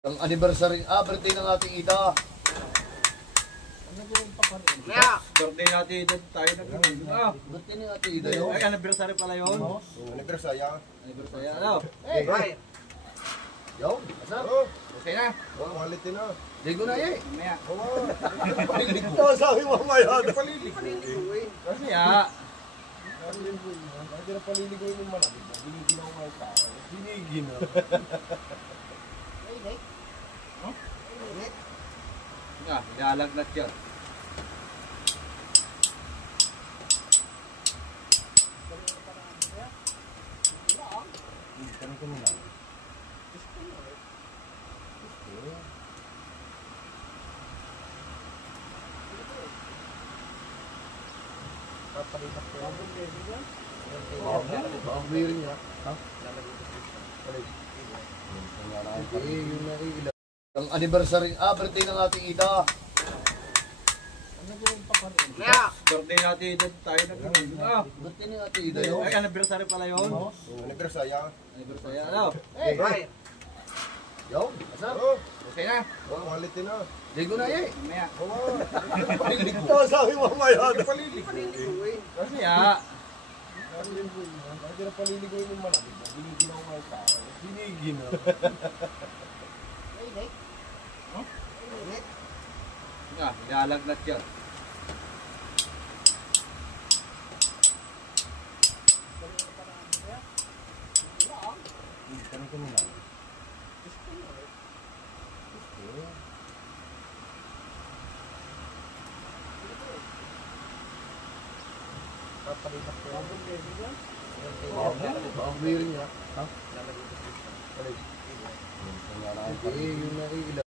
Ang anniversary, birthday ng ating Ida. Birthday natin dito tayo na Birthday ng ating Ida yun. Ay, anniversary pala yun. Anniversary. Anniversary, ano? Hey. Yun, asa? Okay na. Quality na. Ligo na eh. Mamaya. Ito sabi mamaya. Paliligo eh. Kasi ah. Hindi na paliligoy ng malamig. Binigin ako mga tao. Binigin na. Ilalagnat yan. Tanong ko muna. Papalitak ko. Ang beer niya. Ha? Yun na ilan. Ang anniversary, birthday ng ating Ida. Birthday natin dito tayo na Birthday ng ating Ida yun. Ay, anniversary pala yun. Anniversary. Anniversary, ano? Hey. Yun, asa? Okay na. Quality na. Ligo na eh. Mamaya. Ito sabi mamaya. Paliligo eh. Kasi ah. Hindi na paliligoy ng malamig. Binigin ako mga tao. Binigin na. Ilalagnat yan. Tanong ko muna. Papalitak ko. Ang beer niya. Ha? Yun na ilan.